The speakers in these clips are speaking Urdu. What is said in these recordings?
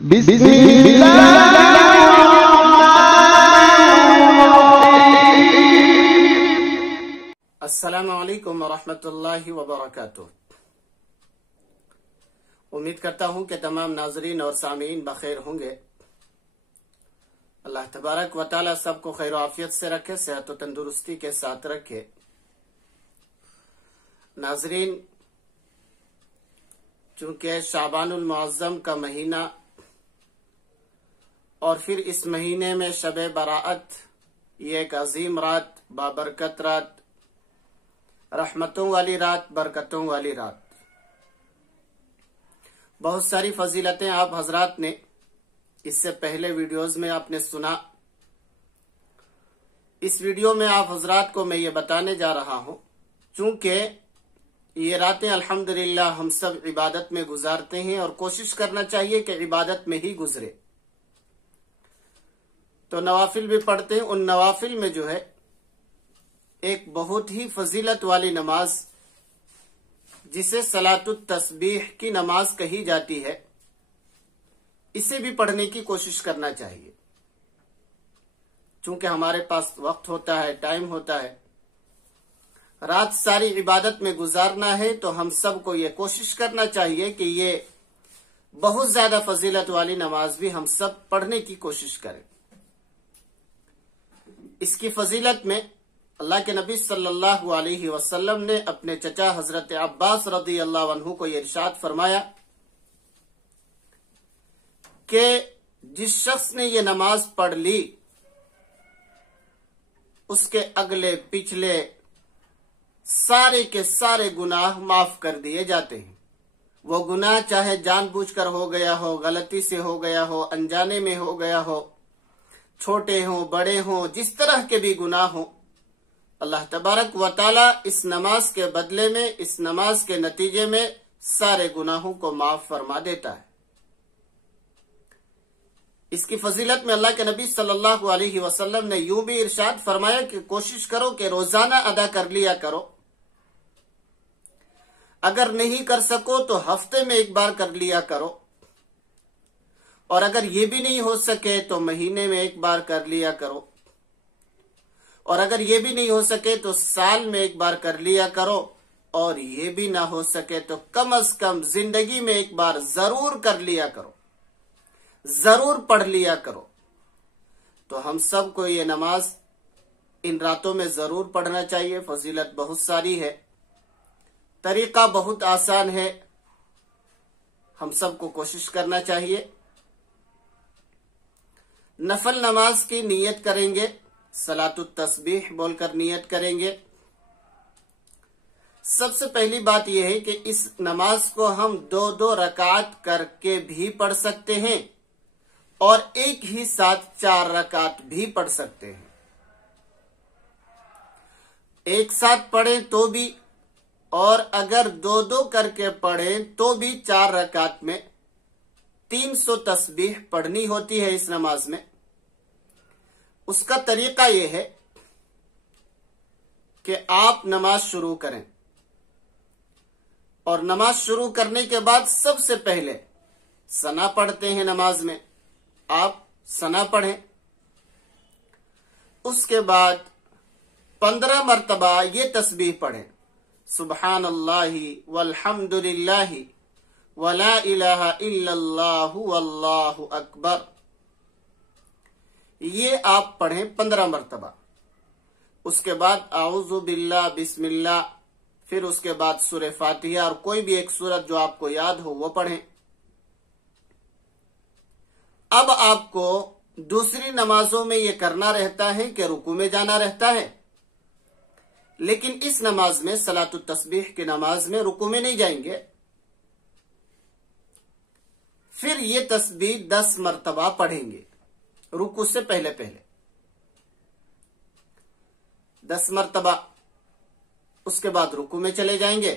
بسم اللہ السلام علیکم ورحمۃ اللہ وبرکاتہ۔ امید کرتا ہوں کہ تمام ناظرین اور سامعین بخیر ہوں گے۔ اللہ تبارک و تعالی سب کو خیر و عافیت سے رکھے، صحت و تندرستی کے ساتھ رکھے۔ ناظرین، چونکہ شعبان المعظم کا مہینہ اور پھر اس مہینے میں شب براءت، یہ ایک عظیم رات، بابرکت رات، رحمتوں والی رات، برکتوں والی رات، بہت ساری فضیلتیں آپ حضرات نے اس سے پہلے ویڈیوز میں آپ نے سنا۔ اس ویڈیو میں آپ حضرات کو میں یہ بتانے جا رہا ہوں، چونکہ یہ راتیں الحمدللہ ہم سب عبادت میں گزارتے ہیں اور کوشش کرنا چاہیے کہ عبادت میں ہی گزرے، تو نوافل بھی پڑھتے ہیں۔ ان نوافل میں جو ہے ایک بہت ہی فضیلت والی نماز جسے صلاۃ التسبیح کی نماز کہی جاتی ہے، اسے بھی پڑھنے کی کوشش کرنا چاہیے۔ چونکہ ہمارے پاس وقت ہوتا ہے، ٹائم ہوتا ہے، رات ساری عبادت میں گزارنا ہے، تو ہم سب کو یہ کوشش کرنا چاہیے کہ یہ بہت زیادہ فضیلت والی نماز بھی ہم سب پڑھنے کی کوشش کریں۔ اس کی فضیلت میں اللہ کے نبی صلی اللہ علیہ وسلم نے اپنے چچا حضرت عباس رضی اللہ عنہ کو یہ ارشاد فرمایا کہ جس شخص نے یہ نماز پڑھ لی، اس کے اگلے پچھلے سارے کے سارے گناہ معاف کر دیے جاتے ہیں۔ وہ گناہ چاہے جان بوجھ کر ہو گیا ہو، غلطی سے ہو گیا ہو، انجانے میں ہو گیا ہو، چھوٹے ہوں بڑے ہوں، جس طرح کے بھی گناہ ہوں، اللہ تبارک و تعالی اس نماز کے بدلے میں، اس نماز کے نتیجے میں سارے گناہوں کو معاف فرما دیتا ہے۔ اس کی فضیلت میں اللہ کے نبی صلی اللہ علیہ وسلم نے یوں بھی ارشاد فرمایا کہ کوشش کرو کہ روزانہ ادا کر لیا کرو، اگر نہیں کر سکو تو ہفتے میں ایک بار کر لیا کرو، اور اگر یہ بھی نہیں ہو سکے تو مہینے میں ایک بار کر لیا کرو، اور اگر یہ بھی نہیں ہو سکے تو سال میں ایک بار کر لیا کرو، اور یہ بھی نہ ہو سکے تو کم از کم زندگی میں ایک بار ضرور کر لیا کرو، ضرور پڑھ لیا کرو۔ تو ہم سب کو یہ نماز ان راتوں میں ضرور پڑھنا چاہیے۔ فضیلت بہت ساری ہے، طریقہ بہت آسان ہے، ہم سب کو کوشش کرنا چاہیے۔ نفل نماز کی نیت کریں گے، صلاۃ التسبیح بول کر نیت کریں گے۔ سب سے پہلی بات یہ ہے کہ اس نماز کو ہم 2 رکعت کر کے بھی پڑھ سکتے ہیں، اور ایک ہی ساتھ 4 رکعت بھی پڑھ سکتے ہیں۔ ایک ساتھ پڑھیں تو بھی، اور اگر 2 کر کے پڑھیں تو بھی 4 رکعت میں 300 تسبیح پڑھنی ہوتی ہے اس نماز میں۔ اس کا طریقہ یہ ہے کہ آپ نماز شروع کریں، اور نماز شروع کرنے کے بعد سب سے پہلے ثنا پڑھتے ہیں نماز میں، آپ ثنا پڑھیں۔ اس کے بعد 15 مرتبہ یہ تسبیح پڑھیں، سبحان اللہ والحمد للہ ولا الہ الا اللہ واللہ اکبر، یہ آپ پڑھیں 15 مرتبہ۔ اس کے بعد اعوذ باللہ، بسم اللہ، پھر اس کے بعد سورہ فاتحہ اور کوئی بھی ایک سورت جو آپ کو یاد ہو وہ پڑھیں۔ اب آپ کو دوسری نمازوں میں یہ کرنا رہتا ہے کہ رکوع میں جانا رہتا ہے، لیکن اس نماز میں، صلاۃ التسبیح کی نماز میں، رکوع میں نہیں جائیں گے۔ پھر یہ تسبیح 10 مرتبہ پڑھیں گے رکوع سے پہلے 10 مرتبہ۔ اس کے بعد رکوع میں چلے جائیں گے،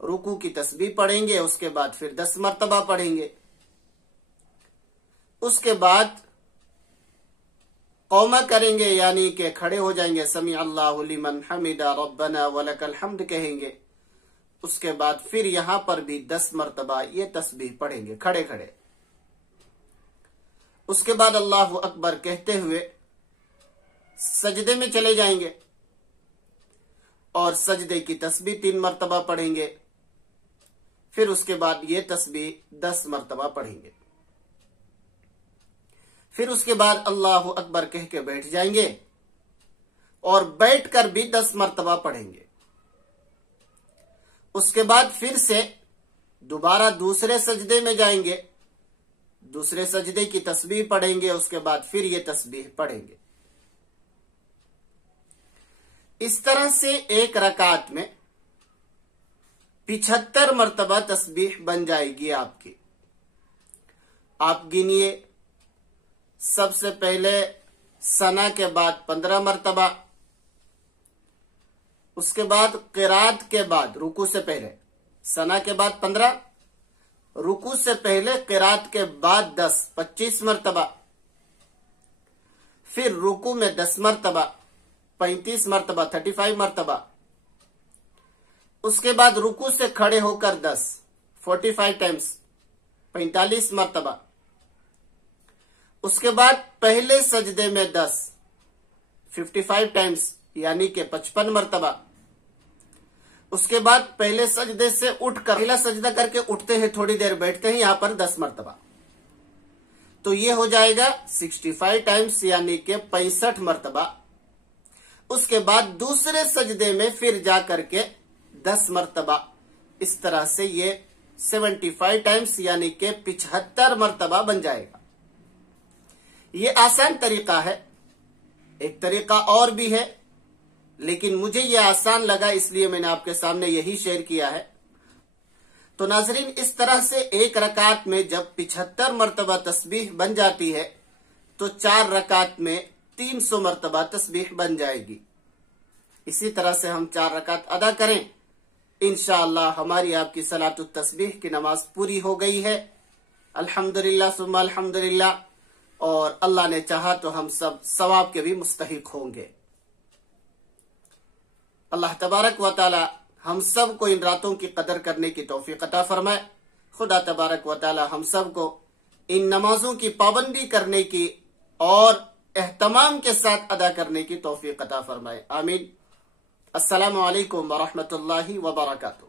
رکوع کی تسبیح پڑھیں گے، اس کے بعد پھر 10 مرتبہ پڑھیں گے۔ اس کے بعد قوما کریں گے، یعنی کہ کھڑے ہو جائیں گے، سمیع اللہ لمن حمدہ ربنا ولک الحمد کہیں گے۔ اس کے بعد پھر یہاں پر بھی 10 مرتبہ یہ تسبیح پڑھیں گے کھڑے کھڑے۔ اس کے بعد اللہ اکبر کہتے ہوئے سجدے میں چلے جائیں گے اور سجدے کی تسبیح 3 مرتبہ پڑھیں گے. پھر اس کے بعد یہ تسبیح 10 مرتبہ پڑھیں گے. پھر اس کے بعد اللہ اکبر کہہ کے بیٹھ جائیں گے اور بیٹھ کر بھی 10 مرتبہ پڑھیں گے. اس کے بعد پھر سے دوبارہ دوسرے سجدے میں جائیں گے, دوسرے سجدے کی تسبیح پڑھیں گے. اس کے بعد پھر یہ تسبیح پڑھیں گے. اس طرح سے ایک رکعت میں 75 مرتبہ تسبیح بن جائے گی آپ کی. آپ گنیے, سب سے پہلے ثنا کے بعد 15 مرتبہ, اس کے بعد قرات کے بعد رکوع سے پہلے ثنا کے بعد 15, رکوع سے پہلے قرات کے بعد 10 25 مرتبہ, پھر رکوع میں 10 مرتبہ 35 مرتبہ 35 مرتبہ, اس کے بعد رکوع سے کھڑے ہو کر 10 45 ٹائمز 45 مرتبہ, اس کے بعد پہلے سجدے میں 10 55 ٹائمز یعنی کہ 55 مرتبہ, اس کے بعد پہلے سجدے سے اٹھ کر پہلا سجدہ کر کے اٹھتے ہیں, تھوڑی دیر بیٹھتے ہیں, یہاں پر 10 مرتبہ. تو یہ ہو جائے گا 65 ٹائمز یعنی کہ 65 مرتبہ. اس کے بعد دوسرے سجدے میں پھر جا کر کے 10 مرتبہ. اس طرح سے یہ 75 ٹائمز یعنی کہ 75 مرتبہ بن جائے گا. یہ آسان طریقہ ہے. ایک طریقہ اور بھی ہے لیکن مجھے یہ آسان لگا اس لیے میں نے آپ کے سامنے یہی شیئر کیا ہے. تو ناظرین, اس طرح سے ایک رکعت میں جب 75 مرتبہ تسبیح بن جاتی ہے تو 4 رکعت میں 300 مرتبہ تسبیح بن جائے گی. اسی طرح سے ہم 4 رکعت ادا کریں, انشاءاللہ ہماری آپ کی صلاۃ التسبیح کی نماز پوری ہو گئی ہے. الحمدللہ ثم الحمدللہ. اور اللہ نے چاہا تو ہم سب ثواب کے بھی مستحق ہوں گے. اللہ تبارک و تعالی ہم سب کو ان راتوں کی قدر کرنے کی توفیق عطا فرمائے. خدا تبارک و تعالی ہم سب کو ان نمازوں کی پابندی کرنے کی اور اہتمام کے ساتھ ادا کرنے کی توفیق عطا فرمائے. آمین. السلام علیکم ورحمۃ اللہ وبرکاتہ.